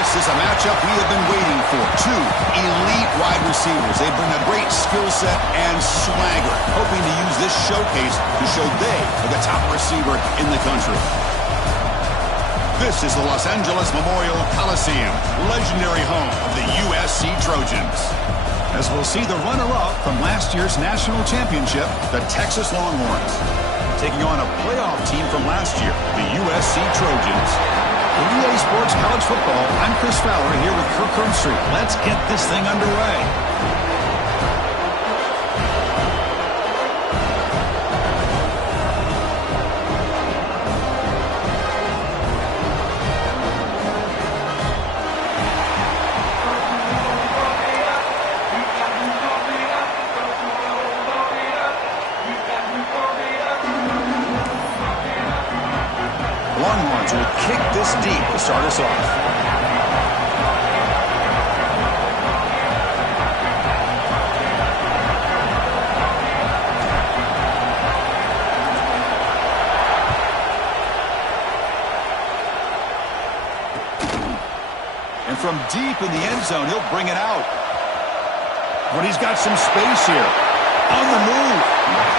This is a matchup we have been waiting for. Two elite wide receivers. They bring a great skill set and swagger, hoping to use this showcase to show they are the top receiver in the country. This is the Los Angeles Memorial Coliseum, legendary home of the USC Trojans. As we'll see the runner-up from last year's national championship, the Texas Longhorns, taking on a playoff team from last year, the USC Trojans. For EA Sports College Football, I'm Chris Fowler here with Kirk Herbstreit. Let's get this thing underway. Longhorns will kick this deep to start us off. And from deep in the end zone, he'll bring it out. But he's got some space here. On the move.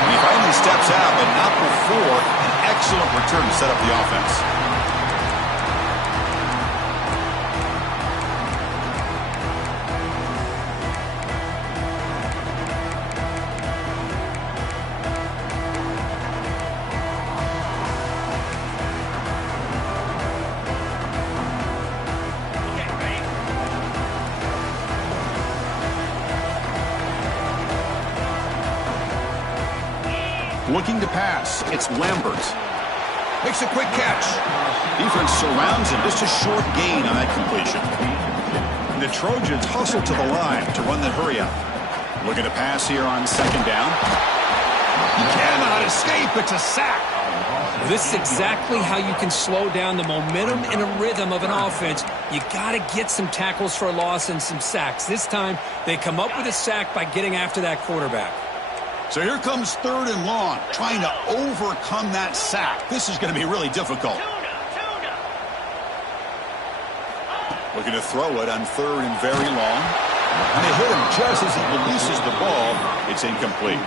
He finally steps out, but not before an excellent return to set up the offense. Looking to pass, it's Lambert. Makes a quick catch. Defense surrounds him, just a short gain on that completion. And the Trojans hustle to the line to run the hurry up. Looking to pass here on second down. He cannot escape, it's a sack. This is exactly how you can slow down the momentum and a rhythm of an offense. You got to get some tackles for a loss and some sacks. This time, they come up with a sack by getting after that quarterback. So here comes third and long, trying to overcome that sack. This is going to be really difficult. Looking to throw it on third and very long. And they hit him just as he releases the ball. It's incomplete.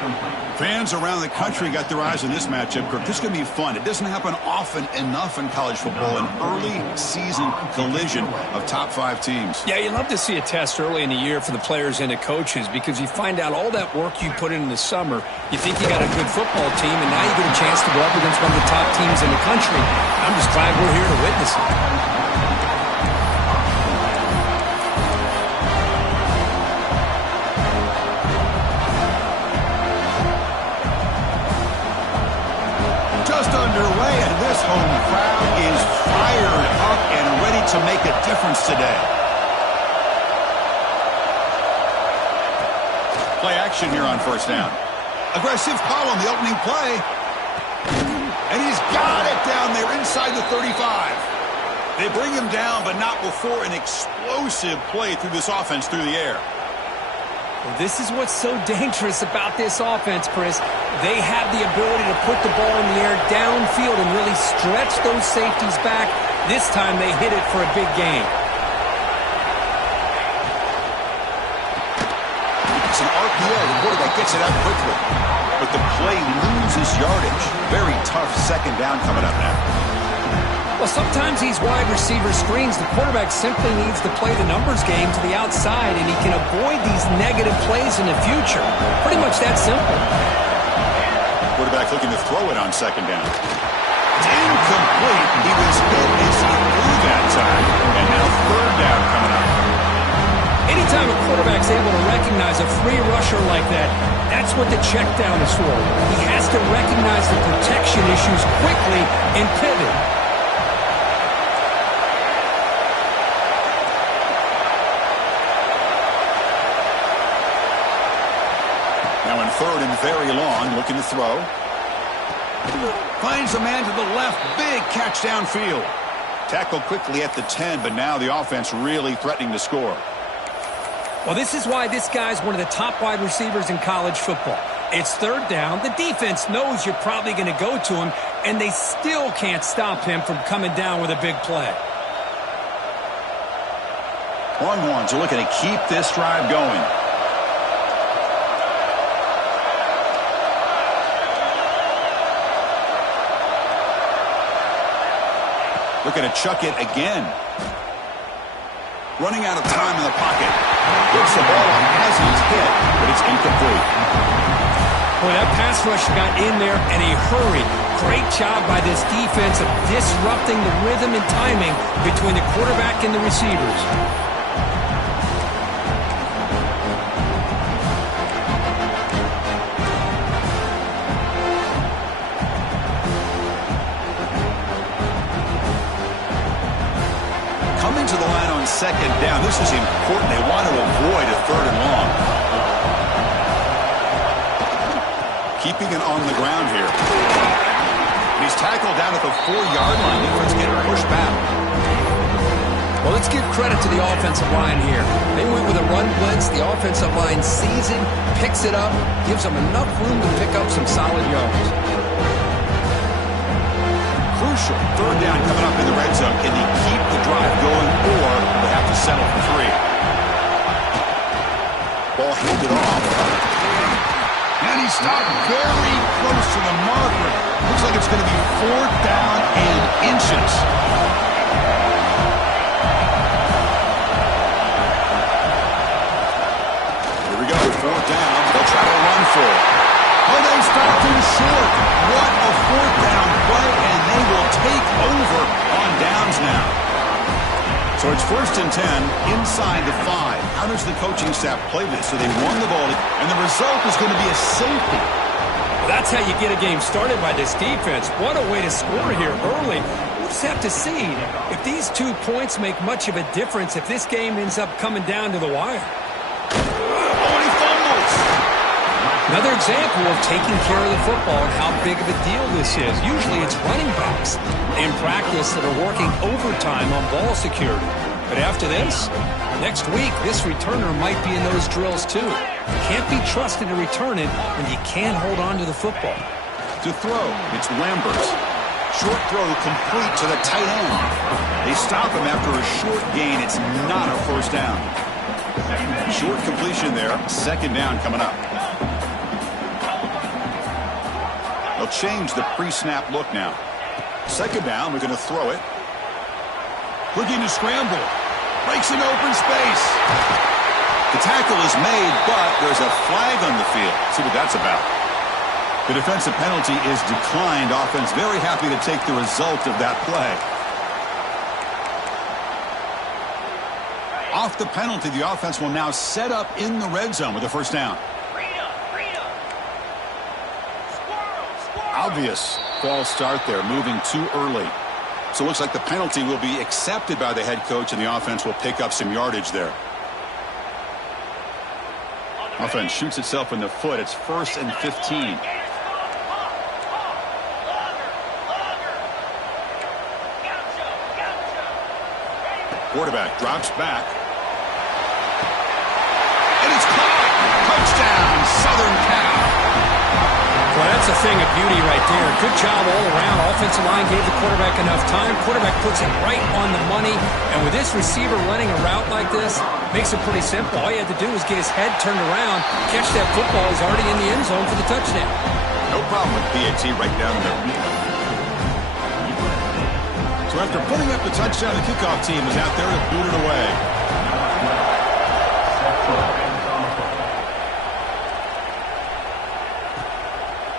Fans around the country got their eyes on this matchup, Kirk. This is going to be fun. It doesn't happen often enough in college football, an early season collision of top 5 teams. Yeah, you love to see a test early in the year for the players and the coaches because you find out all that work you put in the summer. You think you got a good football team, and now you get a chance to go up against one of the top teams in the country. I'm just glad we're here to witness it. Underway, and this home crowd is fired up and ready to make a difference today. Play action here on first down. Aggressive call on the opening play. And he's got it down there inside the 35. They bring him down, but not before an explosive play through this offense through the air. Well, this is what's so dangerous about this offense, Chris. They have the ability to put the ball in the air downfield and really stretch those safeties back. This time they hit it for a big gain. It's an RPO. The quarterback gets it out quickly. But the play loses yardage. Very tough second down coming up now. Well, sometimes these wide receiver screens, the quarterback simply needs to play the numbers game to the outside, and he can avoid these negative plays in the future. Pretty much that simple. Quarterback looking to throw it on second down. It's incomplete. He was hit as he threw that time. And now third down coming up. Anytime a quarterback's able to recognize a free rusher like that, that's what the check down is for. He has to recognize the protection issues quickly and pivot. Now in third and very long, looking to throw. Finds a man to the left. Big catch downfield. Tackled quickly at the 10, but now the offense really threatening to score. Well, this is why this guy's one of the top wide receivers in college football. It's third down. The defense knows you're probably going to go to him, and they still can't stop him from coming down with a big play. Longhorns are looking to keep this drive going. Looking to chuck it again. Running out of time in the pocket. Gets the ball on as he's hit, but it's incomplete. Boy, that pass rush got in there in a hurry. Great job by this defense of disrupting the rhythm and timing between the quarterback and the receivers. Coming to the line on second down. This is important. They want to avoid a third and long. Keeping it on the ground here. He's tackled down at the 4-yard line. Defense getting pushed back. Well, let's give credit to the offensive line here. They went with a run blitz. The offensive line sees it, picks it up, gives them enough room to pick up some solid yards. Crucial. Third down coming up in the red zone. Can they keep the drive going, or they have to settle for 3? Ball handed off. And he stopped very close to the marker. Looks like it's going to be 4th down and inches. Here we go, 4th down. They'll try to run for it. Oh, they stopped him short. What a 4th down play, and they will take over on downs now. So it's 1st and 10 inside the 5. How does the coaching staff play this? So they won the ball, and the result is going to be a safety. Well, that's how you get a game started by this defense. What a way to score here early. We'll just have to see if these 2 points make much of a difference if this game ends up coming down to the wire. Oh, he fumbles. Another example of taking care of the football and how big of a deal this is. Usually it's running backs in practice that are working overtime on ball security. But after this, next week, this returner might be in those drills too. You can't be trusted to return it when you can't hold on to the football. To throw, it's Lambert. Short throw complete to the tight end. They stop him after a short gain. It's not a 1st down. Short completion there. 2nd down coming up. They'll change the pre-snap look now. 2nd down, we're going to throw it. Looking to scramble. Breaks an open space. The tackle is made, but there's a flag on the field. See what that's about. The defensive penalty is declined. Offense very happy to take the result of that play. Off the penalty, the offense will now set up in the red zone with a 1st down. Obvious false start there, moving too early. So it looks like the penalty will be accepted by the head coach, and the offense will pick up some yardage there. Offense shoots itself in the foot. It's 1st and 15. Quarterback drops back. And it's caught. Touchdown, Southern Cal. Well, that's a thing of beauty right there. Good job all around. Offensive line gave the quarterback enough time. Quarterback puts it right on the money. And with this receiver running a route like this, makes it pretty simple. All you had to do was get his head turned around, catch that football. He's already in the end zone for the touchdown. No problem with PAT right down there. So after putting up the touchdown, the kickoff team is out there to boot it away.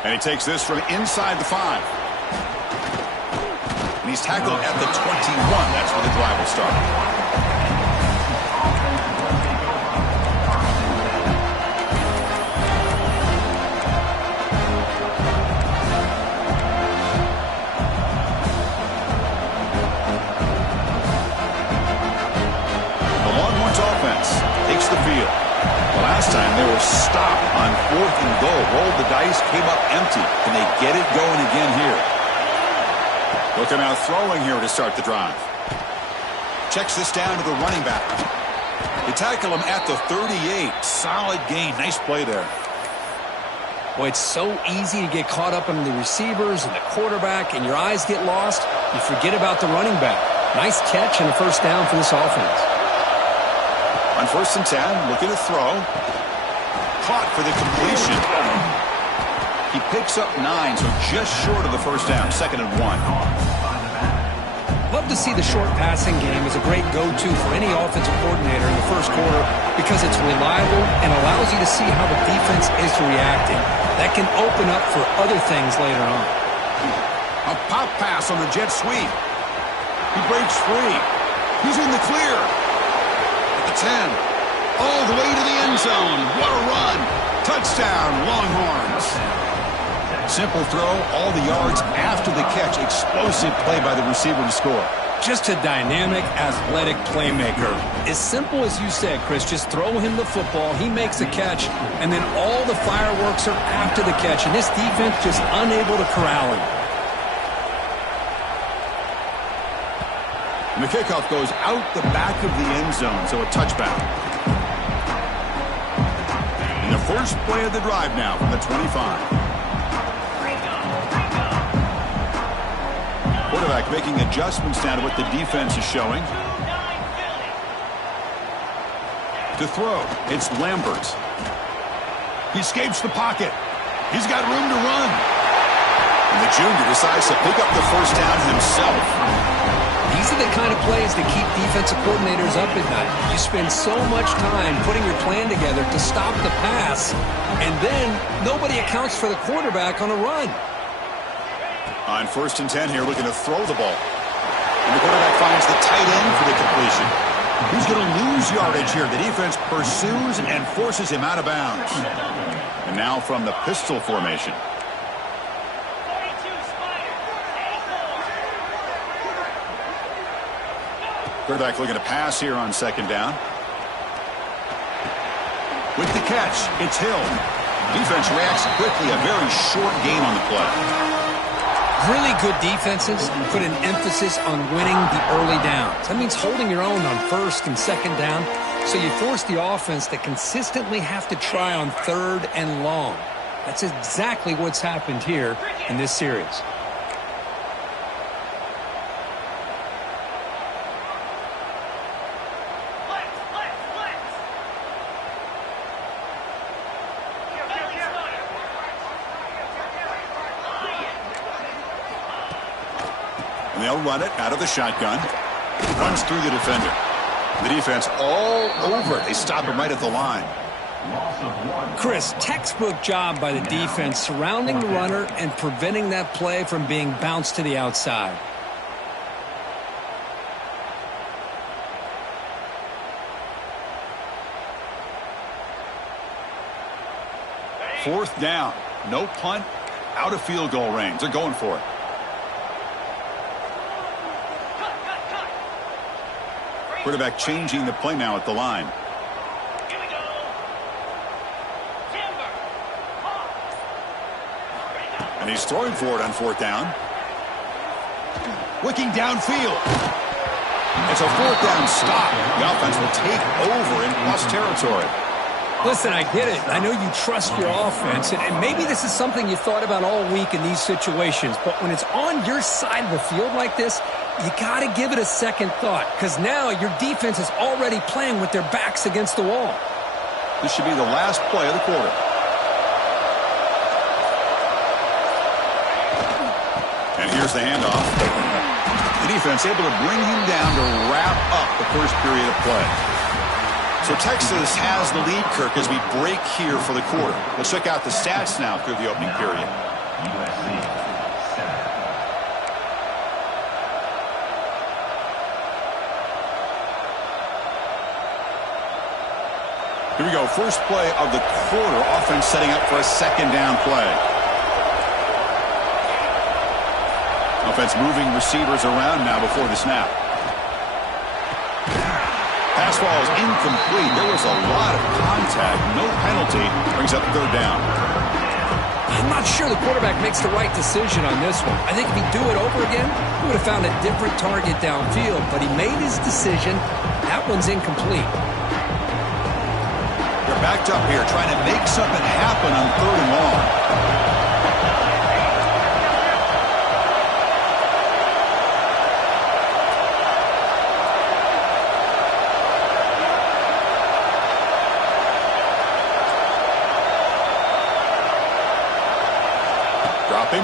And he takes this from inside the 5. And he's tackled at the 21. That's where the drive will start. The Longhorns offense takes the field. Last time they were stopped on 4th and goal. Rolled the dice, came up empty. Can they get it going again here? Looking out throwing here to start the drive. Checks this down to the running back. They tackle him at the 38. Solid gain. Nice play there. Boy, it's so easy to get caught up in the receivers and the quarterback, and your eyes get lost. You forget about the running back. Nice catch and a 1st down for this offense. On 1st and 10, looking to throw. Caught for the completion. He picks up 9, so just short of the first down. 2nd and 1. Love to see the short passing game as a great go-to for any offensive coordinator in the first quarter because it's reliable and allows you to see how the defense is reacting. That can open up for other things later on. A pop pass on the jet sweep. He breaks free. He's in the clear. At the 10. All the way to the end zone. What a run. Touchdown, Longhorns. Simple throw, all the yards after the catch. Explosive play by the receiver to score. Just a dynamic, athletic playmaker. As simple as you said, Chris, just throw him the football, he makes a catch, and then all the fireworks are after the catch, and this defense just unable to corral him. And the kickoff goes out the back of the end zone, so a touchback. And the first play of the drive now from the 25. Quarterback making adjustments now to what the defense is showing. To throw, it's Lambert. He escapes the pocket. He's got room to run. And the junior decides to pick up the first down himself. These are the kind of plays that keep defensive coordinators up at night. You spend so much time putting your plan together to stop the pass, and then nobody accounts for the quarterback on a run. On 1st and 10 here, looking to throw the ball. And the quarterback finds the tight end for the completion. He's going to lose yardage here. The defense pursues and forces him out of bounds. And now from the pistol formation. Quarterback looking to pass here on 2nd down. With the catch, it's Hill. Defense reacts quickly. A very short game on the play. Really good defenses put an emphasis on winning the early downs. That means holding your own on 1st and 2nd down, so you force the offense to consistently have to try on 3rd and long. That's exactly what's happened here in this series. And they'll run it out of the shotgun. Runs through the defender. The defense all over it. They stop him right at the line. Chris, textbook job by the defense surrounding the runner and preventing that play from being bounced to the outside. Fourth down. No punt. Out of field goal range. They're going for it. Quarterback changing the play now at the line. And he's throwing for it on 4th down. Looking downfield. It's a 4th down stop. The offense will take over in plus territory. Listen, I get it. I know you trust your offense, and maybe this is something you thought about all week in these situations, but when it's on your side of the field like this, you got to give it a second thought, because now your defense is already playing with their backs against the wall. This should be the last play of the quarter. And here's the handoff. The defense able to bring him down to wrap up the first period of play. So Texas has the lead, Kirk, as we break here for the quarter. Let's check out the stats now through the opening period. Here we go. First play of the quarter. Offense setting up for a 2nd down play. Offense moving receivers around now before the snap. Pass ball is incomplete. There was a lot of contact. No penalty. Brings up 3rd down. I'm not sure the quarterback makes the right decision on this one. I think if he'd do it over again, he would have found a different target downfield. But he made his decision. That one's incomplete. They're backed up here trying to make something happen on 3rd and long.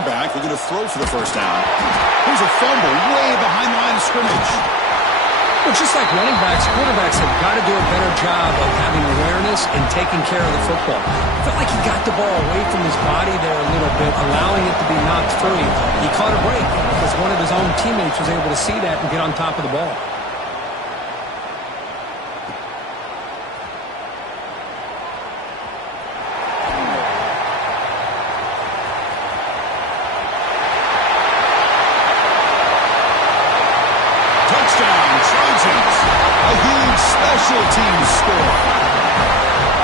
running back looking to throw for the first down. Here's a fumble way behind the line of scrimmage. Well, just like running backs, quarterbacks have got to do a better job of having awareness and taking care of the football. Felt like he got the ball away from his body there a little bit, allowing it to be knocked free. He caught a break because one of his own teammates was able to see that and get on top of the ball. A huge special teams score.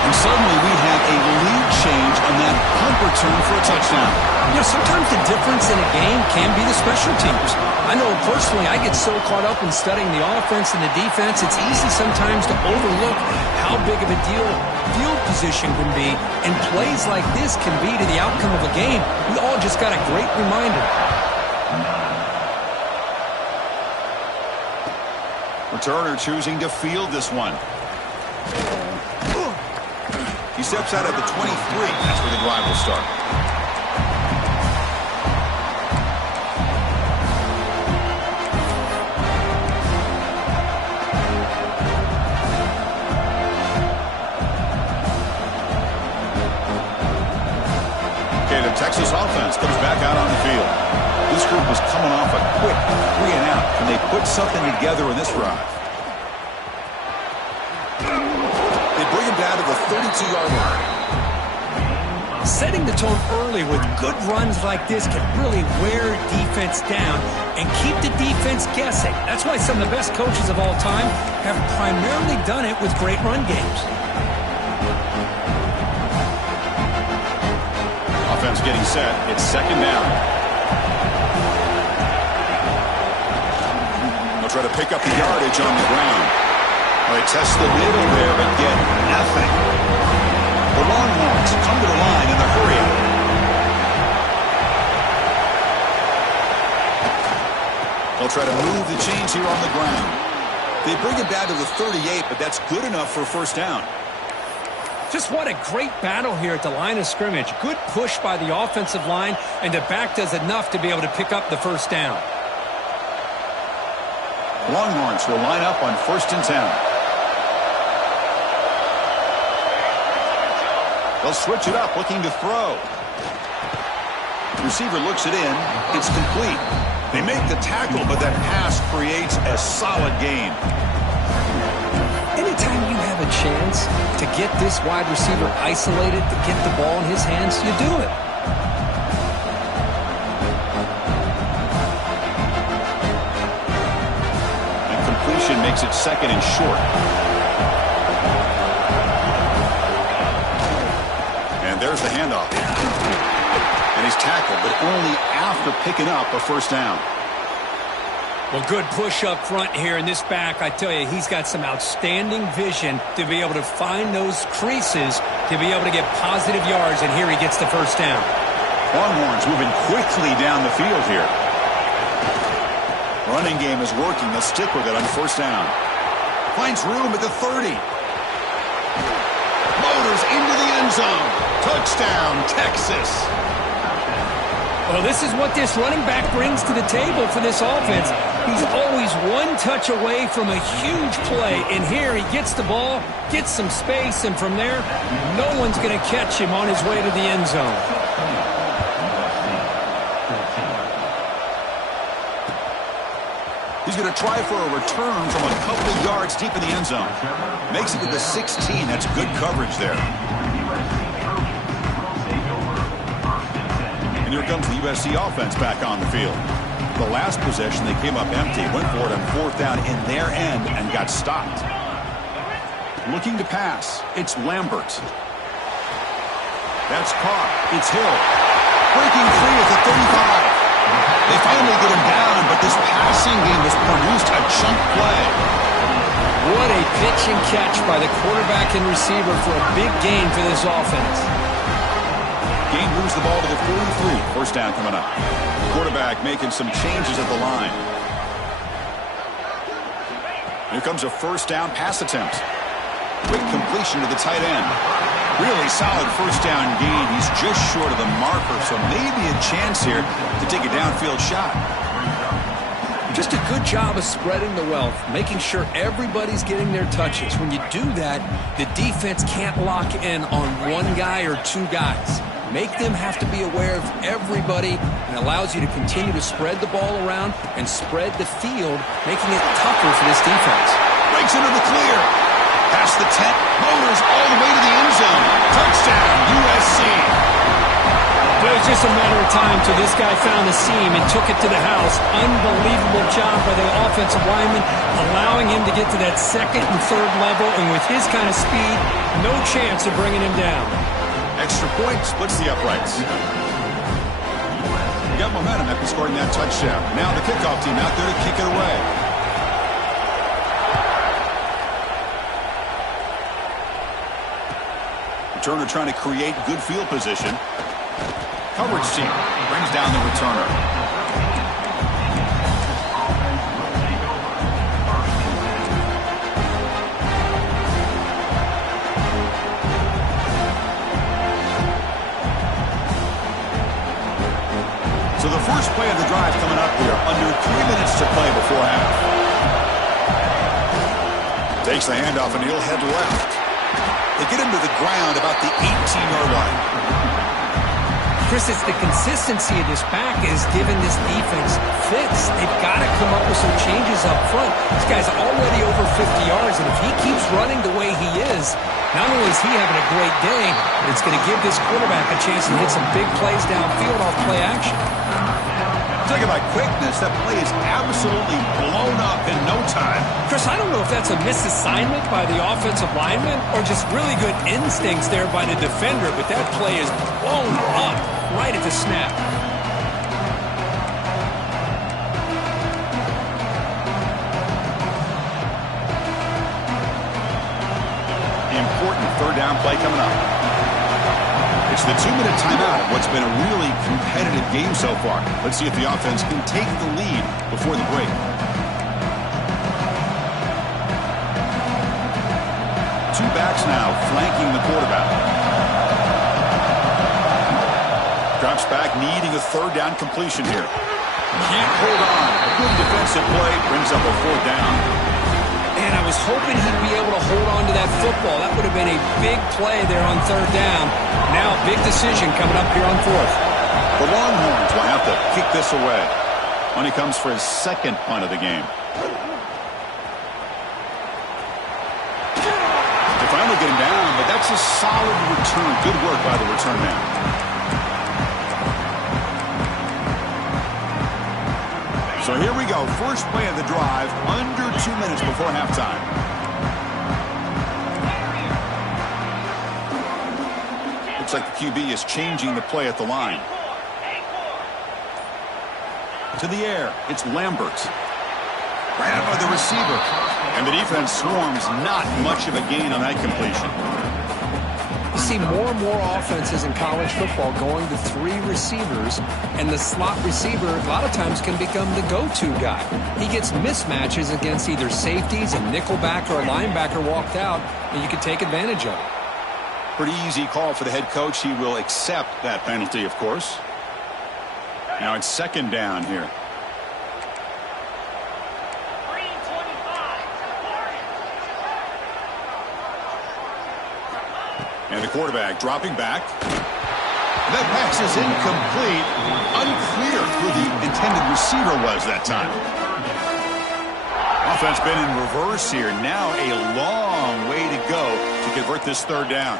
And suddenly we have a lead change on that punt return for a touchdown. You know, sometimes the difference in a game can be the special teams. I know personally I get so caught up in studying the offense and the defense, it's easy sometimes to overlook how big of a deal field position can be, and plays like this can be to the outcome of a game. We all just got a great reminder. Returner choosing to field this one. He steps out at the 23. That's where the drive will start. Okay, the Texas offense comes back out on the field. This group was coming off a quick 3-and-out. Can they put something together in this drive? They bring him down to the 32-yard line. Setting the tone early with good runs like this can really wear defense down and keep the defense guessing. That's why some of the best coaches of all time have primarily done it with great run games. Offense getting set. It's second down. Try to pick up the yardage on the ground. They test the middle there and get nothing. The Longhorns come to the line in the hurry-up. They'll try to move the chains here on the ground. They bring it down to the 38, but that's good enough for a first down. Just what a great battle here at the line of scrimmage. Good push by the offensive line, and the back does enough to be able to pick up the first down. Longhorns will line up on 1st and 10. They'll switch it up, looking to throw. Receiver looks it in. It's complete. They make the tackle, but that pass creates a solid gain. Anytime you have a chance to get this wide receiver isolated, to get the ball in his hands, you do it. Makes it second and short. And there's the handoff. And he's tackled, but only after picking up a first down. Well, good push up front here in this back. I tell you, he's got some outstanding vision to be able to find those creases, to be able to get positive yards, and here he gets the first down. Longhorns moving quickly down the field here. Running game is working. They'll stick with it on first down. Finds room at the 30. Motors into the end zone. Touchdown, Texas. Well, this is what this running back brings to the table for this offense. He's always one touch away from a huge play. And here he gets the ball, gets some space, and from there, no one's going to catch him on his way to the end zone. He's going to try for a return from a couple of yards deep in the end zone. Makes it to the 16. That's good coverage there. And here comes the USC offense back on the field. The last possession, they came up empty. Went for it on 4th down in their end and got stopped. Looking to pass. It's Lambert. That's caught. It's Hill. Breaking free at the 35. They finally get him down, but this passing game has produced a chunk play. What a pitch and catch by the quarterback and receiver for a big gain for this offense. Game moves the ball to the 43. First down coming up. Quarterback making some changes at the line. Here comes a first down pass attempt. Quick completion to the tight end. Really solid first down gain. He's just short of the marker, so maybe a chance here to take a downfield shot. Just a good job of spreading the wealth, making sure everybody's getting their touches. When you do that, the defense can't lock in on one guy or two guys. Make them have to be aware of everybody, and allows you to continue to spread the ball around and spread the field, making it tougher for this defense. Breaks into the clear. Past the 10, motors all the way to the end zone. Touchdown, USC. It was just a matter of time till this guy found the seam and took it to the house. Unbelievable job by the offensive lineman, allowing him to get to that second and third level, and with his kind of speed, no chance of bringing him down. Extra point splits the uprights. You got momentum after scoring that touchdown. Now the kickoff team out there to kick it away. Returner trying to create good field position. Coverage team brings down the returner. So the first play of the drive coming up here. Under 3 minutes to play before half. Takes the handoff and he'll head left. They get him to the ground about the 18-yard line. Chris, it's the consistency of this back is giving this defense fits. They've got to come up with some changes up front. This guy's already over 50 yards, and if he keeps running the way he is, not only is he having a great day, but it's going to give this quarterback a chance to hit some big plays downfield off play action. Talking about quickness, that play is absolutely blown up in no time. Chris, I don't know if that's a misassignment by the offensive lineman or just really good instincts there by the defender, but that play is blown up right at the snap. Important third down play coming up. It's the 2-minute timeout of what's been a really competitive game so far. Let's see if the offense can take the lead before the break. Two backs now flanking the quarterback. Drops back, needing a third down completion here. Can't hold on. Good defensive play, brings up a fourth down. And I was hoping he'd be able to hold on to that football. That would have been a big play there on third down. Now, big decision coming up here on fourth. The Longhorns will have to kick this away when he comes for his second punt of the game. They finally get him down, but that's a solid return. Good work by the return man. So here we go. First play of the drive, under 2 minutes before halftime. Looks like the QB is changing the play at the line. To the air, it's Lambert. Grabbed by the receiver. And the defense swarms, not much of a gain on that completion. You see more and more offenses in college football going to three receivers, and the slot receiver a lot of times can become the go-to guy. He gets mismatches against either safeties, a nickelback, or a linebacker walked out, and you can take advantage of it. Pretty easy call for the head coach. He will accept that penalty, of course. Now it's second down here. And the quarterback dropping back. That pass is incomplete. Unclear who the intended receiver was that time. Offense been in reverse here. Now a long way to go to convert this third down.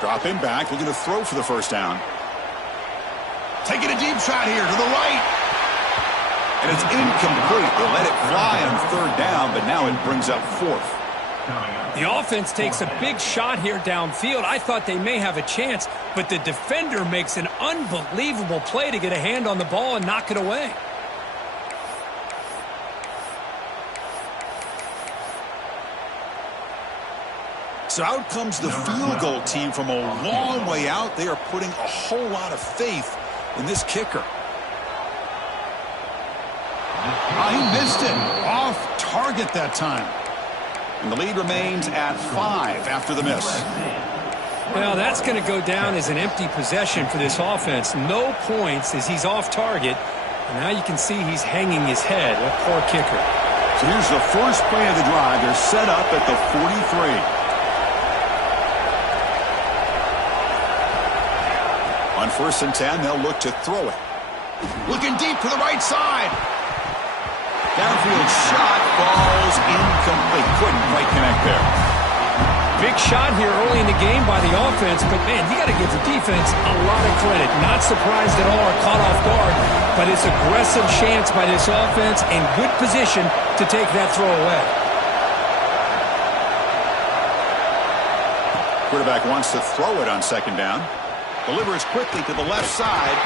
Dropping back, looking to throw for the first down. Taking a deep shot here to the right. And it's incomplete. They let it fly on third down, but now it brings up fourth. The offense takes a big shot here downfield. I thought they may have a chance, but the defender makes an unbelievable play to get a hand on the ball and knock it away. So out comes the field goal team from a long way out. They are putting a whole lot of faith in this kicker. He missed it. Off target that time. And the lead remains at 5 after the miss. Well, that's going to go down as an empty possession for this offense. No points as he's off target. And now you can see he's hanging his head. That poor kicker. So here's the first play of the drive. They're set up at the 43. On 1st and 10, they'll look to throw it. Looking deep to the right side. Downfield shot falls incomplete. Couldn't quite connect there. Big shot here early in the game by the offense, but man, you got to give the defense a lot of credit. Not surprised at all or caught off guard, but it's aggressive chance by this offense in good position to take that throw away. Quarterback wants to throw it on 2nd down. Delivers quickly to the left side.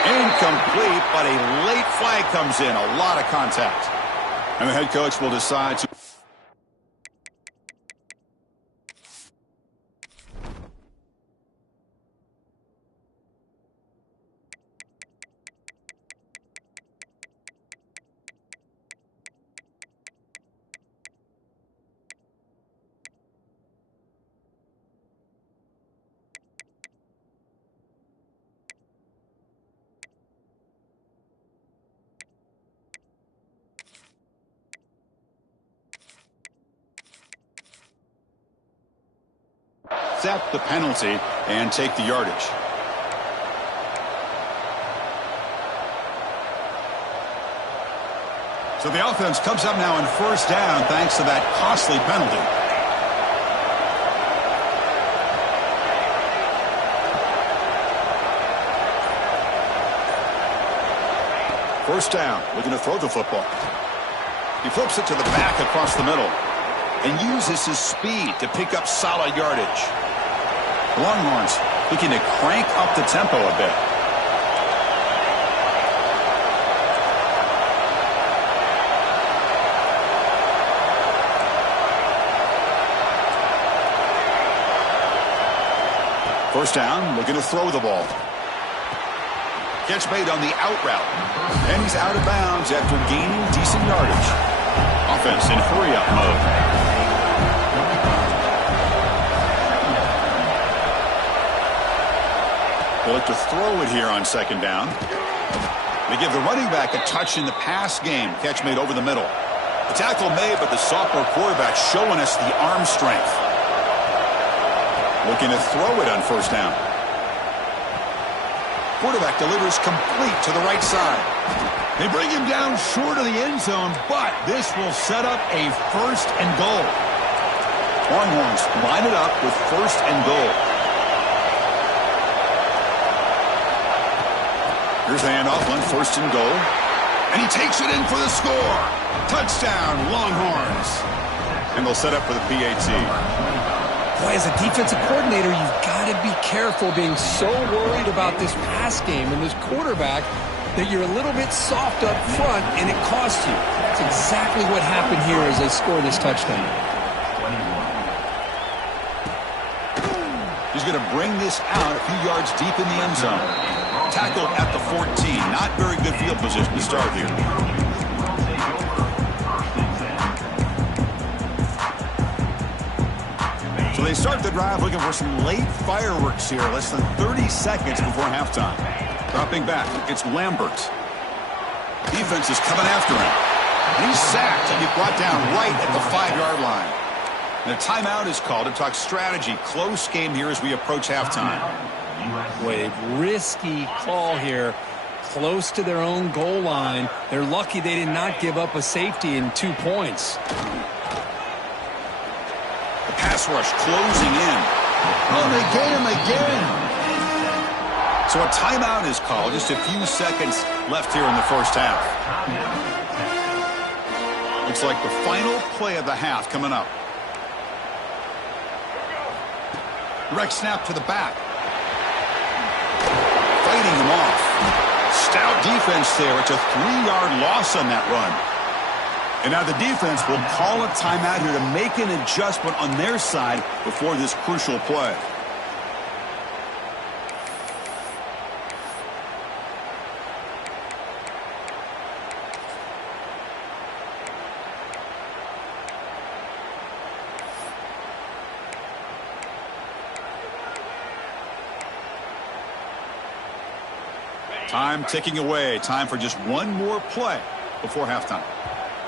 Incomplete, but a late flag comes in. A lot of contact. And the head coach will decide to... accept the penalty and take the yardage. So the offense comes up now on 1st down thanks to that costly penalty. First down, looking to throw the football. He flips it to the back across the middle and uses his speed to pick up solid yardage. Longhorns looking to crank up the tempo a bit. First down, looking to throw the ball. Catch made on the out route. And he's out of bounds after gaining decent yardage. Offense in hurry-up mode. They look to throw it here on 2nd down. They give the running back a touch in the pass game. Catch made over the middle. The tackle made, but the sophomore quarterback showing us the arm strength. Looking to throw it on 1st down. Quarterback delivers complete to the right side. They bring him down short of the end zone, but this will set up a 1st and goal. Longhorns line it up with 1st and goal. Here's the handoff on 1st and goal. And he takes it in for the score. Touchdown, Longhorns. And they'll set up for the PAT. Boy, as a defensive coordinator, you've got to be careful being so worried about this pass game and this quarterback that you're a little bit soft up front and it costs you. That's exactly what happened here as they score this touchdown. He's going to bring this out a few yards deep in the end zone. Tackled at the 14. Not very good field position to start here. So they start the drive looking for some late fireworks here. Less than 30 seconds before halftime. Dropping back, it's Lambert. Defense is coming after him. And he's sacked and he's brought down right at the 5-yard line. And a timeout is called to talk strategy. Close game here as we approach halftime. Boy, a risky call here. Close to their own goal line. They're lucky they did not give up a safety in 2 points. The pass rush closing in. Oh, they get him again. So a timeout is called. Just a few seconds left here in the 1st half. Looks like the final play of the half coming up. Direct snap to the back. Fighting him off. Stout defense there. It's a 3-yard loss on that run. And now the defense will call a timeout here to make an adjustment on their side before this crucial play. Time ticking away. Time for just one more play before halftime.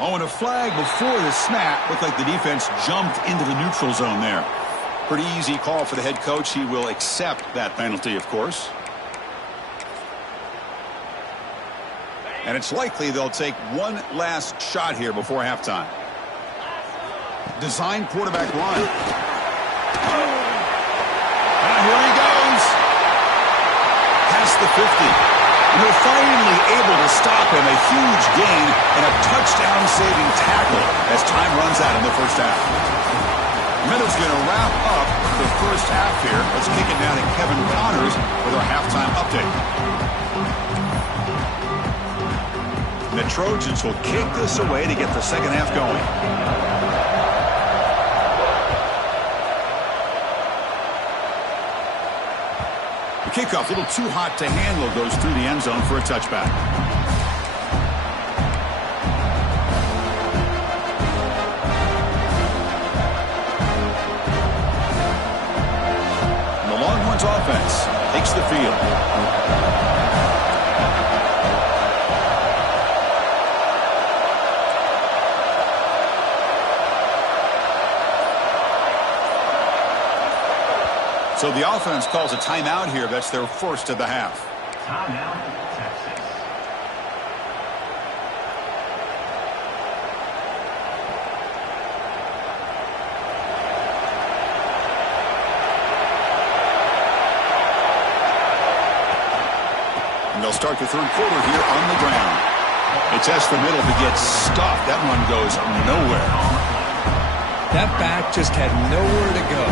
Oh, and a flag before the snap. Looked like the defense jumped into the neutral zone there. Pretty easy call for the head coach. He will accept that penalty, of course. And it's likely they'll take one last shot here before halftime. Design quarterback run. And here he goes. Past the 50. And they're finally able to stop him. A huge gain and a touchdown-saving tackle as time runs out in the first half. Meadow's going to wrap up the first half here. Let's kick it down to Kevin Connors with our halftime update. The Trojans will kick this away to get the second half going. Kickoff, a little too hot to handle, goes through the end zone for a touchback. And the Longhorns offense takes the field. So the offense calls a timeout here. That's their first of the half. Timeout, Texas. And they'll start the third quarter here on the ground. They test the middle to get stuffed. That one goes nowhere. That back just had nowhere to go.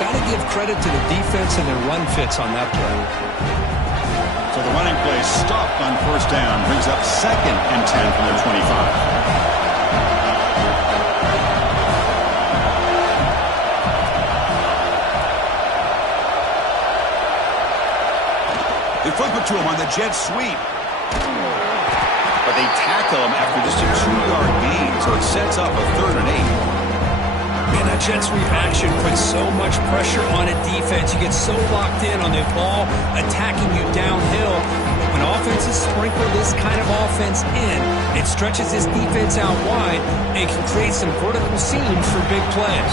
Got to give credit to the defense and their run fits on that play. So the running play stopped on first down. Brings up 2nd and 10 from their 25. They flip it to him on the jet sweep. But they tackle him after just a 2-yard gain. So it sets up a 3rd and 8. Man, that jet sweep action puts so much pressure on a defense. You get so locked in on the ball attacking you downhill. But when offenses sprinkle this kind of offense in, it stretches this defense out wide and can create some vertical seams for big plays.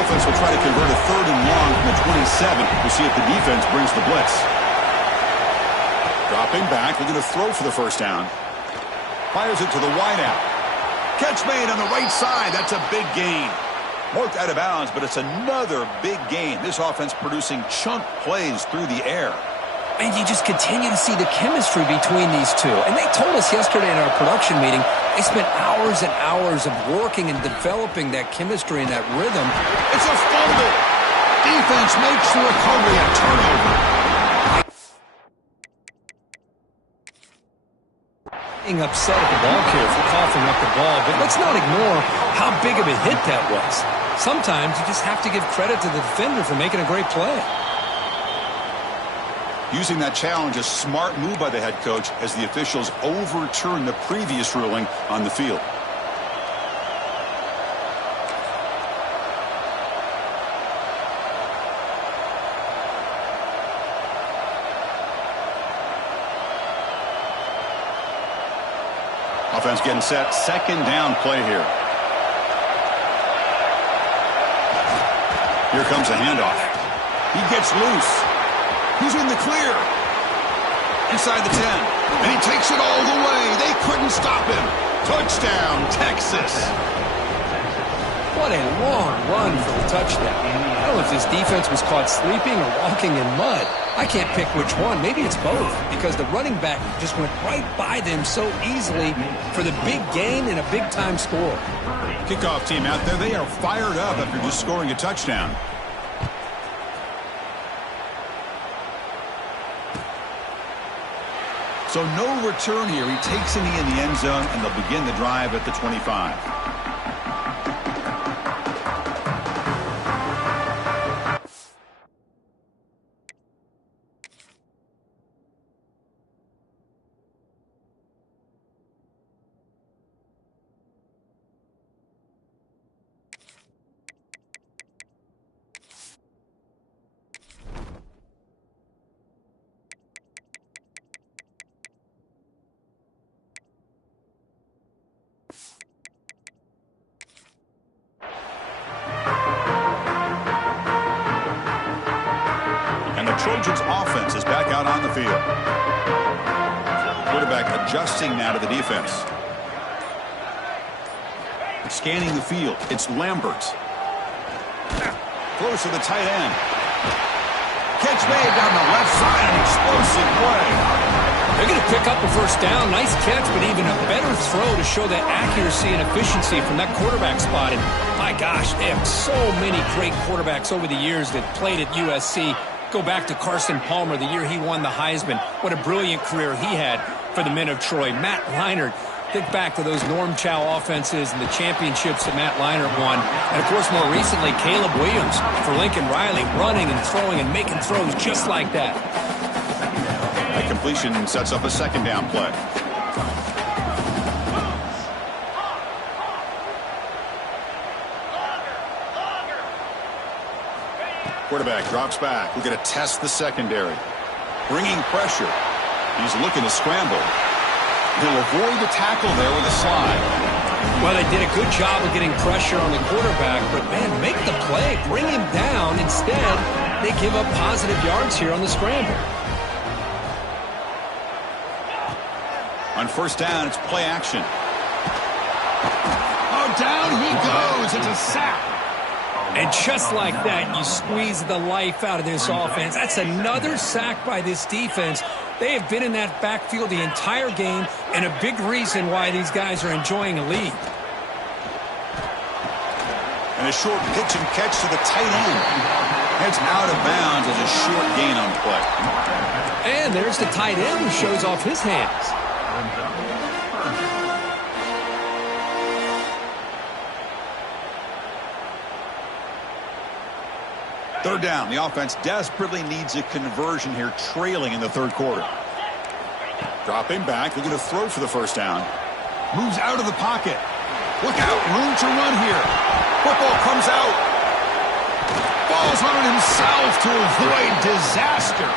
Offense will try to convert a 3rd and long from the 27. We'll see if the defense brings the blitz. Dropping back, they're going to throw for the first down. Fires it to the wideout. Catch made on the right side. That's a big gain. Marked out of bounds, but it's another big gain. This offense producing chunk plays through the air. And you just continue to see the chemistry between these two. And they told us yesterday in our production meeting, they spent hours and hours of working and developing that chemistry and that rhythm. It's a fumble. Defense makes the recovery a turnover. Being upset at the ball carrier for coughing up the ball, but let's not ignore how big of a hit that was. Sometimes you just have to give credit to the defender for making a great play. Using that challenge, a smart move by the head coach as the officials overturn the previous ruling on the field. Offense getting set. 2nd down play here. Here comes a handoff. He gets loose. He's in the clear. Inside the 10. And he takes it all the way. They couldn't stop him. Touchdown, Texas. What a long run for the touchdown. I don't know if this defense was caught sleeping or walking in mud. I can't pick which one. Maybe it's both, because the running back just went right by them so easily for the big gain and a big-time score. Kickoff team out there, they are fired up after just scoring a touchdown. So no return here. He takes a knee in the end zone, and they'll begin the drive at the 25. Trojans offense is back out on the field. Quarterback adjusting now to the defense. Scanning the field. It's Lambert. Close to the tight end. Catch made down the left side. An explosive play. They're going to pick up a first down. Nice catch, but even a better throw to show that accuracy and efficiency from that quarterback spot. And my gosh, they have so many great quarterbacks over the years that played at USC. Go back to Carson Palmer, the year he won the Heisman. What a brilliant career he had for the men of Troy. Matt Leinart, think back to those Norm Chow offenses and the championships that Matt Leinart won. And, of course, more recently, Caleb Williams for Lincoln Riley, running and throwing and making throws just like that. That completion sets up a second down play. Quarterback drops back. We're going to test the secondary. Bringing pressure. He's looking to scramble. He'll avoid the tackle there with a slide. Well, they did a good job of getting pressure on the quarterback, but, man, make the play. Bring him down. Instead, they give up positive yards here on the scramble. On first down, it's play action. Oh, down he goes. It's a sack. And just like that, you squeeze the life out of this offense. That's another sack by this defense. They have been in that backfield the entire game, and a big reason why these guys are enjoying a lead. And a short pitch and catch to the tight end. Heads out of bounds as a short gain on the play. And there's the tight end who shows off his hands. Third down. The offense desperately needs a conversion here, trailing in the third quarter. Dropping back. They're going to throw for the first down. Moves out of the pocket. Look out. Room to run here. Football comes out. Falls on it himself to avoid disaster.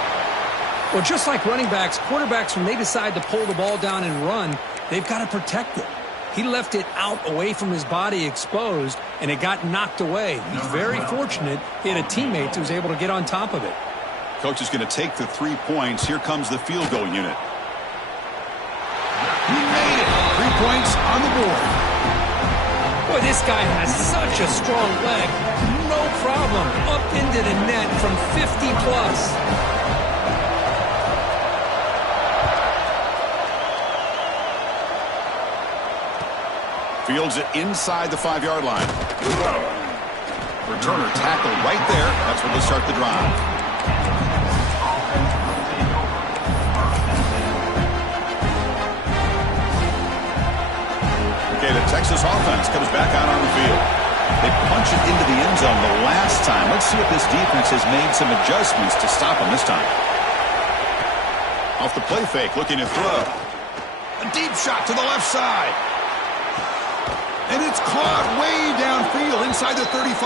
Well, just like running backs, quarterbacks, when they decide to pull the ball down and run, they've got to protect it. He left it out away from his body exposed, and it got knocked away. He's very fortunate he had a teammate who was able to get on top of it. Coach is going to take the 3 points. Here comes the field goal unit. He made it. 3 points on the board. Boy, this guy has such a strong leg. No problem. Up into the net from 50 plus. Fields it inside the 5-yard line. Returner tackled right there. That's where they start the drive. Okay, the Texas offense comes back out on the field. They punch it into the end zone the last time. Let's see if this defense has made some adjustments to stop them this time. Off the play fake, looking to throw. A deep shot to the left side. And it's caught way downfield inside the 35.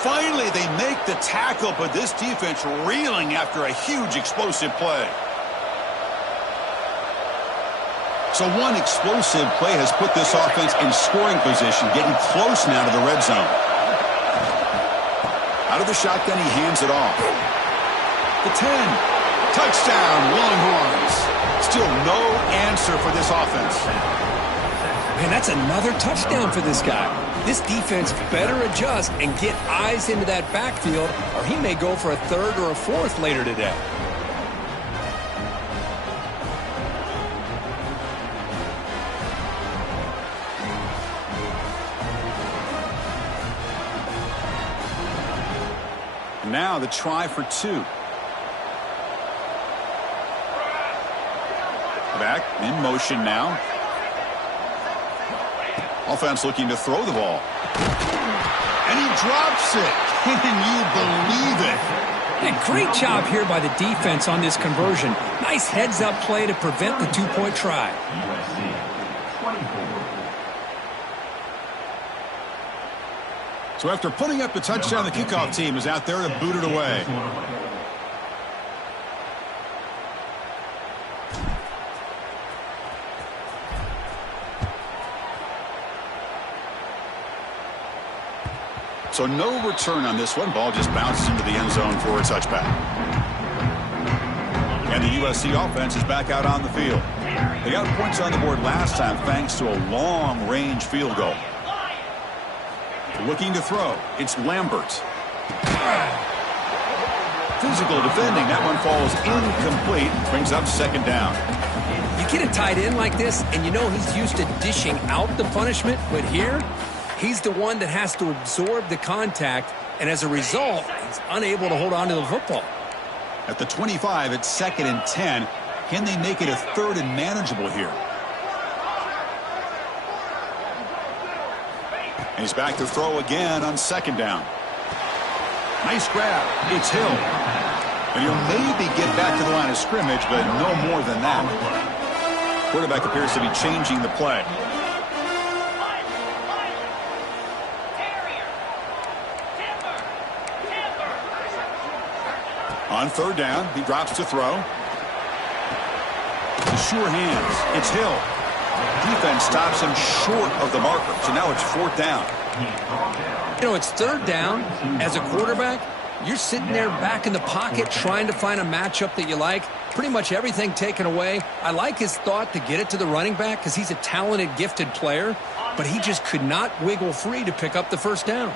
Finally, they make the tackle, but this defense reeling after a huge explosive play. So one explosive play has put this offense in scoring position, getting close now to the red zone. Out of the shotgun, he hands it off. The 10. Touchdown, Longhorns. Still no answer for this offense. Man, that's another touchdown for this guy. This defense better adjust and get eyes into that backfield, or he may go for a third or a fourth later today. Now the try for 2. Back in motion now. Offense looking to throw the ball. And he drops it. Can you believe it? Hey, great job here by the defense on this conversion. Nice heads-up play to prevent the two-point try. So after putting up the touchdown, the kickoff team is out there to boot it away. So no return on this one. Ball just bounces into the end zone for a touchback. And the USC offense is back out on the field. They got points on the board last time thanks to a long-range field goal. Looking to throw. It's Lambert. Physical defending. That one falls incomplete. Brings up second down. You get a tight end like this, and you know he's used to dishing out the punishment, but here, he's the one that has to absorb the contact, and as a result, he's unable to hold on to the football. At the 25, it's 2nd and 10. Can they make it a 3rd and manageable here? And he's back to throw again on 2nd down. Nice grab. It's Hill. And he'll maybe get back to the line of scrimmage, but no more than that. Quarterback appears to be changing the play. On 3rd down, he drops to throw. Sure hands. It's Hill. Defense stops him short of the marker, so now it's 4th down. You know, it's 3rd down. As a quarterback, you're sitting there back in the pocket trying to find a matchup that you like. Pretty much everything taken away. I like his thought to get it to the running back because he's a talented, gifted player, but he just could not wiggle free to pick up the 1st down.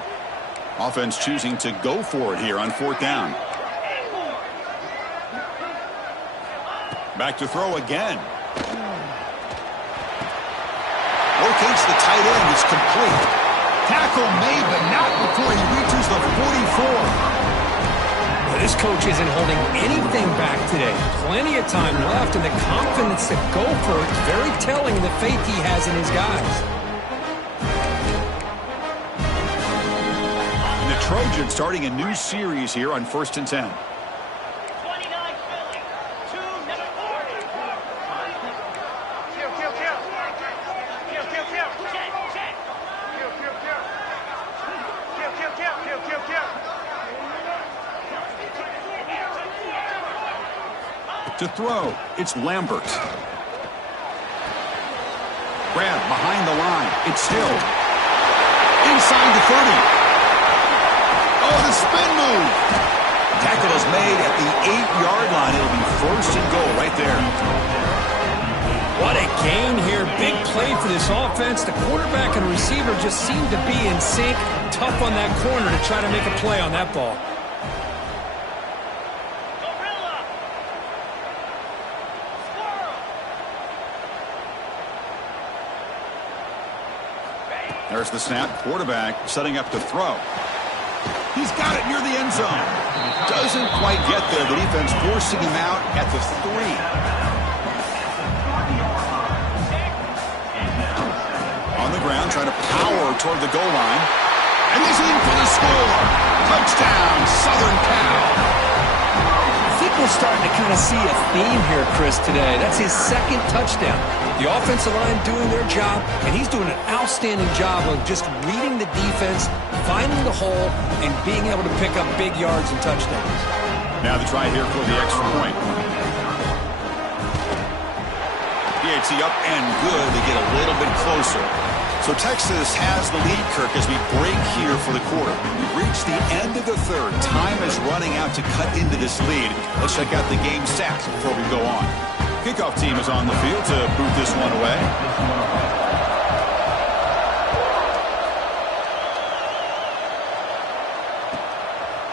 Offense choosing to go for it here on 4th down. Back to throw again. Locates the tight end. It's complete. Tackle made, but not before he reaches the 44. Well, this coach isn't holding anything back today. Plenty of time left, and the confidence to go for it is very telling of the faith he has in his guys. And the Trojans starting a new series here on 1st and 10. To throw, it's Lambert. Grab behind the line. It's Hill. Inside the 30. Oh, the spin move. Tackle is made at the 8-yard line. It'll be 1st and goal right there. What a gain here. Big play for this offense. The quarterback and receiver just seem to be in sync. Tough on that corner to try to make a play on that ball. There's the snap. Quarterback setting up to throw. He's got it near the end zone. Doesn't quite get there. The defense forcing him out at the 3. On the ground, trying to power toward the goal line. And he's in for the score. Touchdown, Southern Cal. I think we're starting to kind of see a theme here, Chris, today. That's his 2nd touchdown. The offensive line doing their job, and he's doing an outstanding job of just reading the defense, finding the hole, and being able to pick up big yards and touchdowns. Now the try here for the extra point. PHC up and good to get a little bit closer. So Texas has the lead, Kirk, as we break here for the quarter. We've reached the end of the 3rd. Time is running out to cut into this lead. Let's check out the game stats before we go on. Kickoff team is on the field to boot this one away.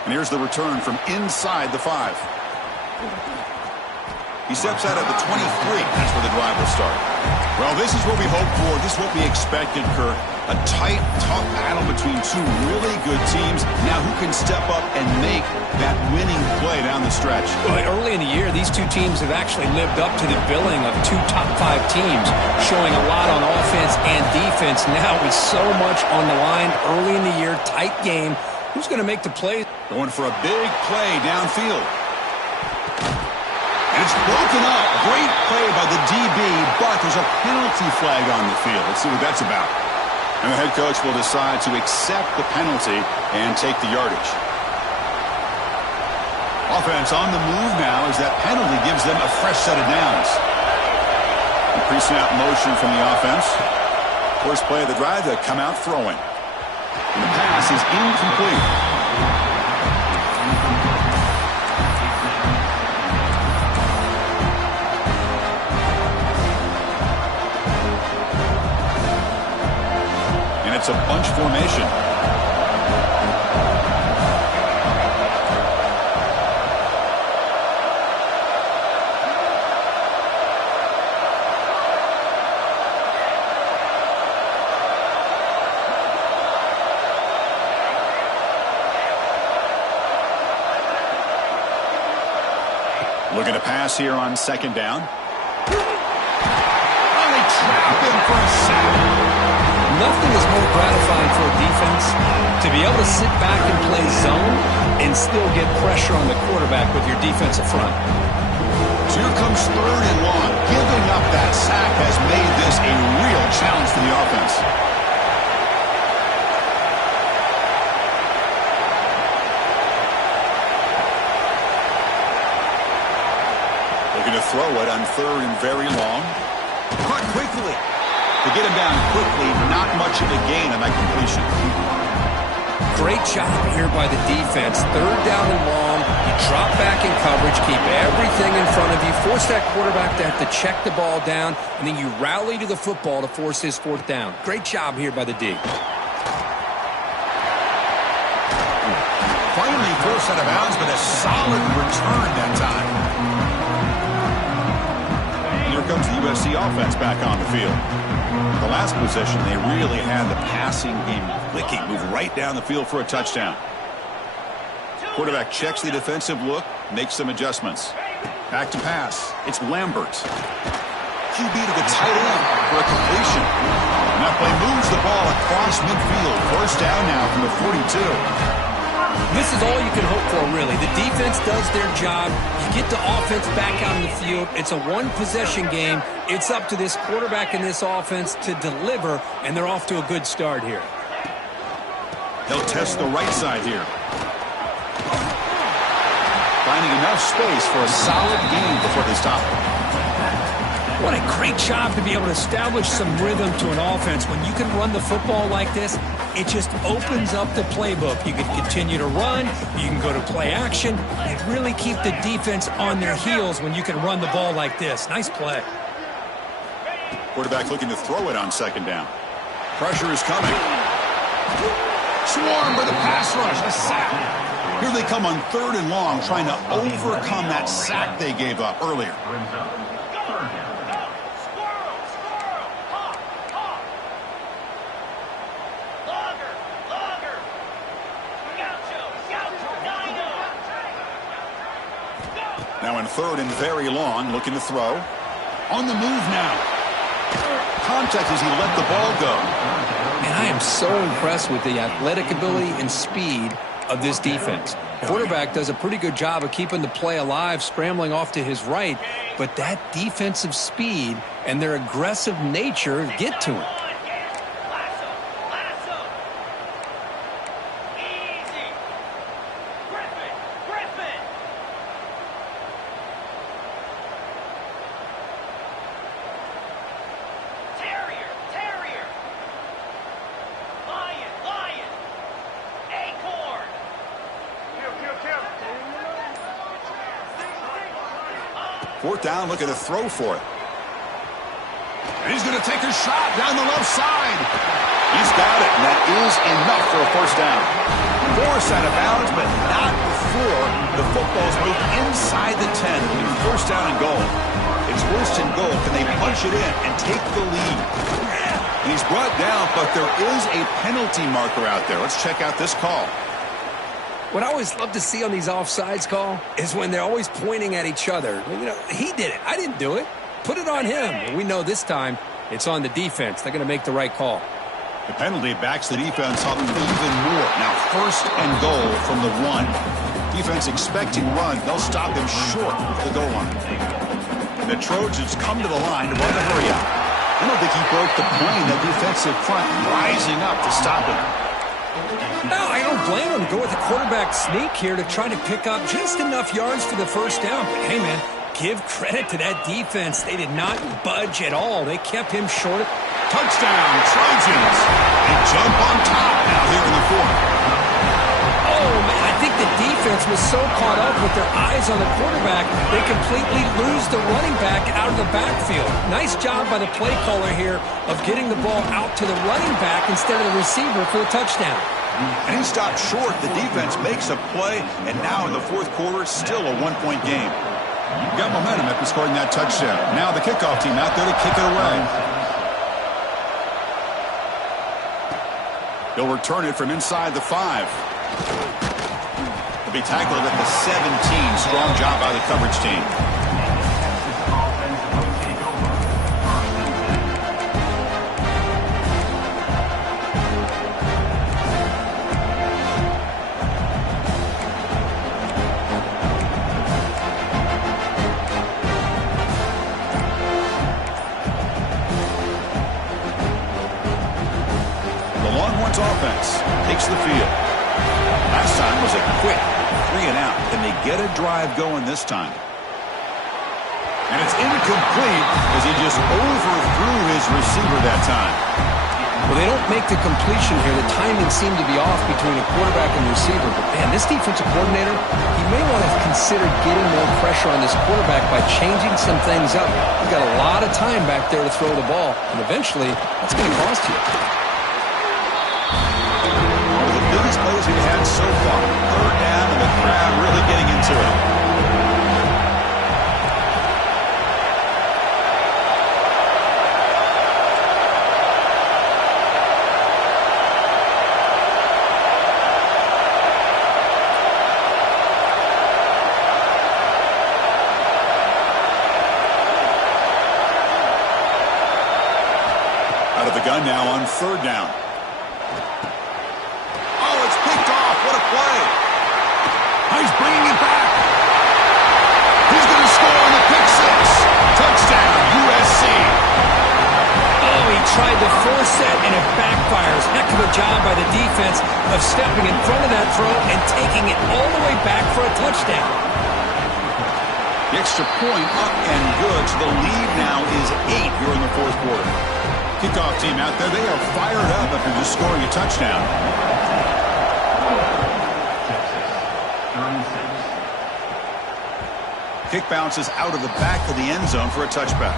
And here's the return from inside the 5. He steps out at the 23. That's where the drive will start. Well, this is what we hoped for. This is what we expected, Kirk. A tight, tough battle between two really good teams. Now who can step up and make that winning play down the stretch? Well, early in the year, these two teams have actually lived up to the billing of two top-5 teams, showing a lot on offense and defense. Now with so much on the line early in the year, tight game. Who's going to make the play? Going for a big play downfield. And it's broken up. Great play by the DB, but there's a penalty flag on the field. Let's see what that's about. And the head coach will decide to accept the penalty and take the yardage. Offense on the move now as that penalty gives them a fresh set of downs. A pre-snap motion from the offense. First play of the drive, they come out throwing. And the pass is incomplete. It's a bunch formation. Looking to pass here on second down. Oh, they trap him for a sack. Nothing is more gratifying for a defense to be able to sit back and play zone and still get pressure on the quarterback with your defensive front. So here comes third and long. Giving up that sack has made this a real challenge for the offense. Looking to throw it on third and very long. Caught quickly. To get him down quickly, not much of a gain on that completion. Great job here by the defense. Third down and long. You drop back in coverage, keep everything in front of you, force that quarterback to have to check the ball down, and then you rally to the football to force his fourth down. Great job here by the D. Finally forced out of bounds, but a solid return that time. Here comes the USC offense back on the field. The last possession, they really had the passing game clicking, move right down the field for a touchdown. Quarterback checks the defensive look, makes some adjustments. Back to pass. It's Lambert. QB to the tight end for a completion. And that play moves the ball across midfield. First down now from the 42. This is all you can hope for, really. The defense does their job. You get the offense back out on the field. It's a one-possession game. It's up to this quarterback and this offense to deliver, and they're off to a good start here. They'll test the right side here. Finding enough space for a solid gain before they stop it. What a great job to be able to establish some rhythm to an offense. When you can run the football like this, it just opens up the playbook. You can continue to run. You can go to play action. And really keep the defense on their heels when you can run the ball like this. Nice play. Quarterback looking to throw it on second down. Pressure is coming. Swarmed by the pass rush. A sack. Here they come on third and long, trying to overcome that sack they gave up earlier. Now in third and very long, looking to throw. On the move now. Contact as he let the ball go. And I am so impressed with the athletic ability and speed of this defense. Quarterback does a pretty good job of keeping the play alive, scrambling off to his right, but that defensive speed and their aggressive nature get to him. Fourth down, looking to throw for it. And he's going to take a shot down the left side. He's got it, and that is enough for a first down. Forced out of bounds, but not before the football's moved inside the 10. First down and goal. It's first and goal. Can they punch it in and take the lead? And he's brought down, but there is a penalty marker out there. Let's check out this call. What I always love to see on these offsides call is when they're always pointing at each other. You know, he did it. I didn't do it. Put it on him. And we know this time it's on the defense. They're going to make the right call. The penalty backs the defense up even more. Now, 1st and goal from the 1. Defense expecting run. They'll stop him short of the goal line. The Trojans come to the line to run the hurry up. I don't think he broke the plane. That defensive front rising up to stop him. No, I don't blame him. Go with the quarterback sneak here to try to pick up just enough yards for the first down. But hey, man, give credit to that defense. They did not budge at all. They kept him short. Touchdown, Trojans. They jump on top now here in the 4th. Oh, man, I think the defense was so caught up with their eyes on the quarterback, they completely lose the running back out of the backfield. Nice job by the play caller here of getting the ball out to the running back instead of the receiver for the touchdown. And he stopped short. The defense makes a play, and now in the 4th quarter, still a 1-point game. Got momentum after scoring that touchdown. Now the kickoff team out there to kick it away. He'll return it from inside the 5. He'll be tackled at the 17. Strong job by the coverage team. Offense takes the field. Last time was a quick 3 and out. Can they get a drive going this time? And it's incomplete as he just overthrew his receiver that time. Well, they don't make the completion here. The timing seemed to be off between the quarterback and the receiver. But, man, this defensive coordinator, he may want to consider getting more pressure on this quarterback by changing some things up. He's got a lot of time back there to throw the ball, and eventually that's going to cost you. Biggest plays we've had so far. 3rd down and the crowd really getting into it. Out of the gun now on 3rd down. What a play. He's bringing it back. He's going to score on the pick 6. Touchdown, USC. Oh, he tried to force that, and it backfires. Heck of a job by the defense of stepping in front of that throw and taking it all the way back for a touchdown. The extra point up and good. So the lead now is 8 here in the 4th quarter. Kickoff team out there. They are fired up after just scoring a touchdown. Kick bounces out of the back of the end zone for a touchback.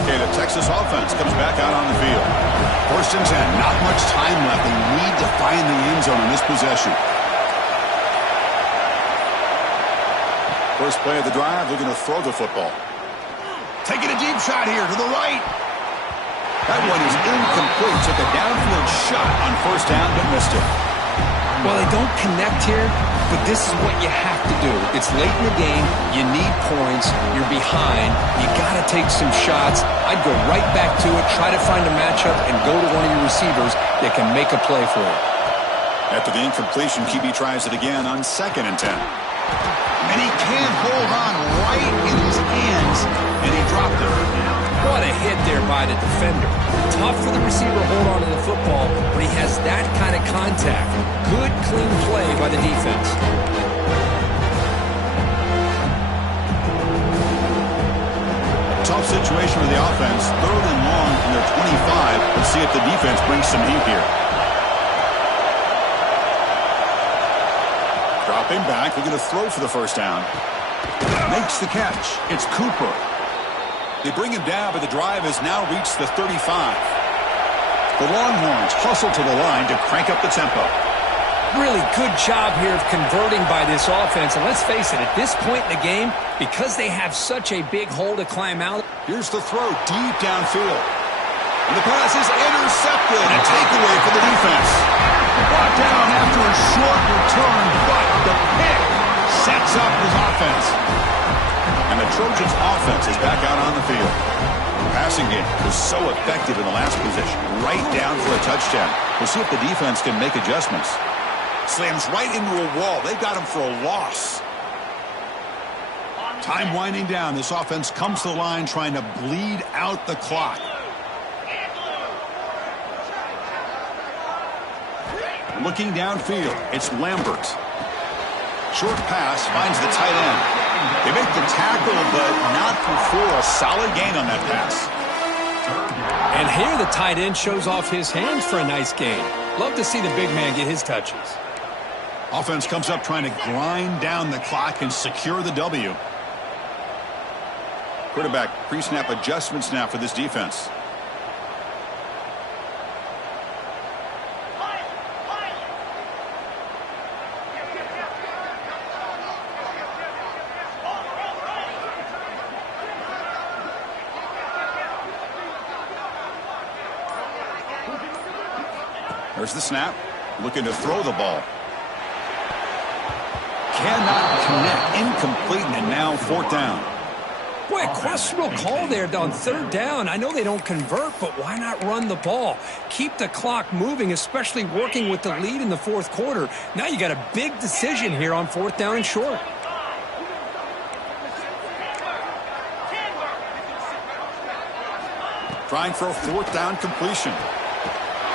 Okay, the Texas offense comes back out on the field. 1st and 10. Not much time left. They need to find the end zone in this possession. First play of the drive, they're going to throw the football. Taking a deep shot here to the right. That one is incomplete. Took a downfield shot on 1st down, but missed it. Well, they don't connect here, but this is what you have to do. It's late in the game. You need points. You're behind. You got to take some shots. I'd go right back to it, try to find a matchup, and go to one of your receivers that can make a play for you. After the incompletion, QB tries it again on 2nd and 10. And he can't hold on right in his hands, and he dropped it. What a hit there by the defender. Tough for the receiver to hold on to the football, but he has that kind of contact. Good, clean play by the defense. Tough situation for the offense. 3rd and long from their 25. Let's see if the defense brings some heat here. Dropping back, we're going to throw for the 1st down. Makes the catch. It's Cooper. They bring him down, but the drive has now reached the 35. The Longhorns hustle to the line to crank up the tempo. Really good job here of converting by this offense. And let's face it, at this point in the game, because they have such a big hole to climb out. Here's the throw deep downfield. And the pass is intercepted. A takeaway for the defense. Brought down after a short return, but the pick sets up his offense. And the Trojans' offense is back out on the field. The passing game was so effective in the last position. Right down for a touchdown. We'll see if the defense can make adjustments. Slams right into a wall. They got him for a loss. Time winding down. This offense comes to the line trying to bleed out the clock. Looking downfield, it's Lambert. Short pass finds the tight end. They make the tackle, but not before a solid gain on that pass. And here the tight end shows off his hands for a nice gain. Love to see the big man get his touches. Offense comes up trying to grind down the clock and secure the W. Quarterback pre-snap adjustments now for this defense. There's the snap. Looking to throw the ball. Cannot connect. Incomplete, and now fourth down. Boy, a questionable call there on third down. I know they don't convert, but why not run the ball? Keep the clock moving, especially working with the lead in the fourth quarter. Now you got a big decision here on fourth down and short. Trying for a fourth down completion.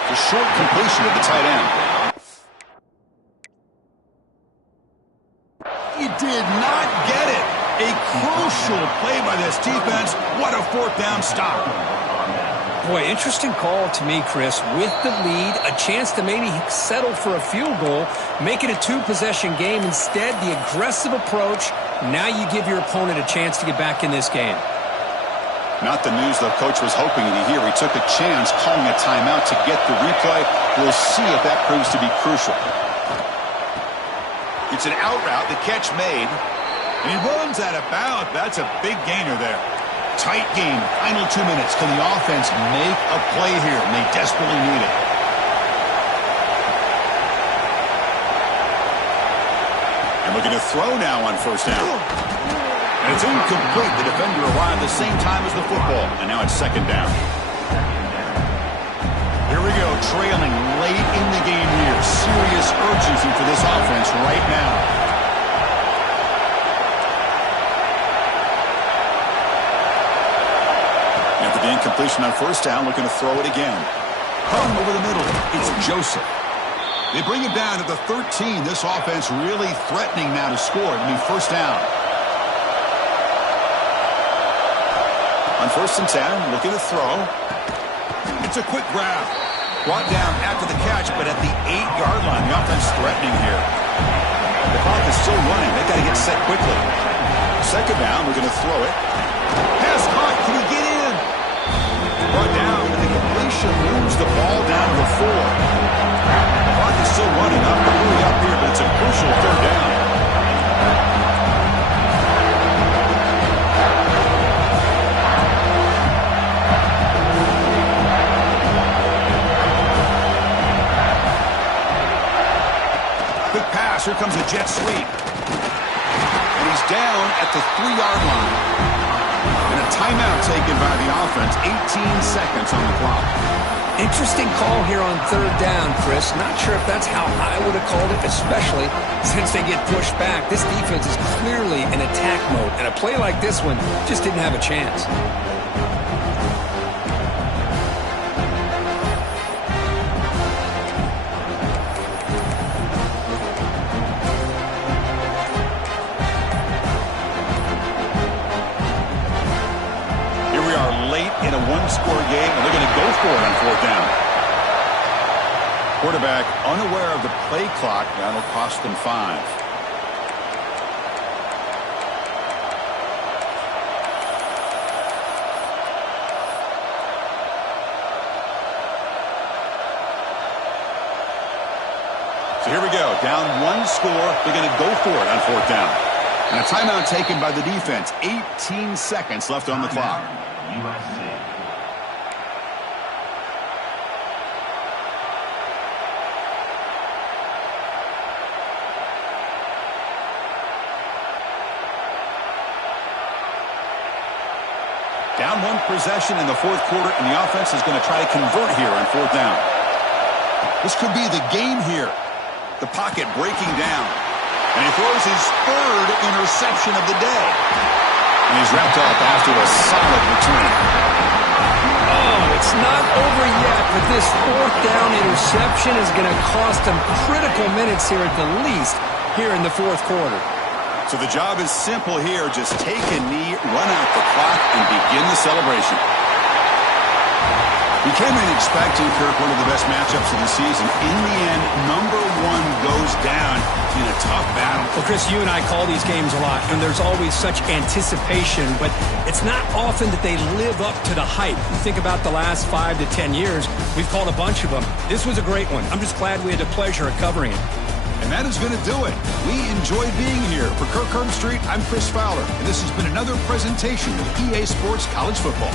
The short completion of the tight end. He did not get it. A crucial play by this defense. What a fourth down stop. Boy, interesting call to me, Chris. With the lead, a chance to maybe settle for a field goal, make it a two-possession game. Instead, the aggressive approach. Now you give your opponent a chance to get back in this game. Not the news the coach was hoping to hear. He took a chance calling a timeout to get the replay. We'll see if that proves to be crucial. It's an out route, the catch made. And he runs out of bounds. That's a big gainer there. Tight game, final 2 minutes. Can the offense make a play here? And they desperately need it. And looking to throw now on first down. And it's incomplete. The defender arrived the same time as the football. And now it's second down. Here we go, trailing late in the game here. Serious urgency for this offense right now. After the incompletion on first down, looking to throw it again. Hung over the middle. It's Joseph. They bring him down at the 13. This offense really threatening now to score. It'll be first down. On first and 10, looking to throw. It's a quick grab. Brought down after the catch, but at the 8-yard line, the offense threatening here. The clock is still running. They've got to get set quickly. Second down, we're going to throw it. Pass caught. Can he get in? Brought down, but the completion moves the ball down to 4. The clock is still running. Not really up here, but it's a crucial third down. Here comes a jet sweep. And he's down at the 3-yard line. And a timeout taken by the offense. 18 seconds on the clock. Interesting call here on third down, Chris. Not sure if that's how I would have called it, especially since they get pushed back. This defense is clearly in attack mode. And a play like this one just didn't have a chance. In a one-score game, and they're going to go for it on fourth down. Quarterback unaware of the play clock. That'll cost them 5. Down one score. They're going to go for it on fourth down. And a timeout taken by the defense. 18 seconds left on the clock. USC. Down one possession in the fourth quarter, and the offense is going to try to convert here on fourth down. This could be the game here. The pocket breaking down. And he throws his third interception of the day. And he's wrapped up after a solid return. Oh, it's not over yet, but this fourth down interception is going to cost him critical minutes here at the least here in the fourth quarter. So the job is simple here. Just take a knee, run out the clock, and begin the celebration. We came in expecting, Kirk, one of the best matchups of the season. In the end, number one goes down in a tough battle. Well, Chris, you and I call these games a lot, and there's always such anticipation, but it's not often that they live up to the hype. You think about the last 5 to 10 years, we've called a bunch of them. This was a great one. I'm just glad we had the pleasure of covering it. And that is going to do it. We enjoyed being here. For Kirk Street, I'm Chris Fowler, and this has been another presentation of EA Sports College Football.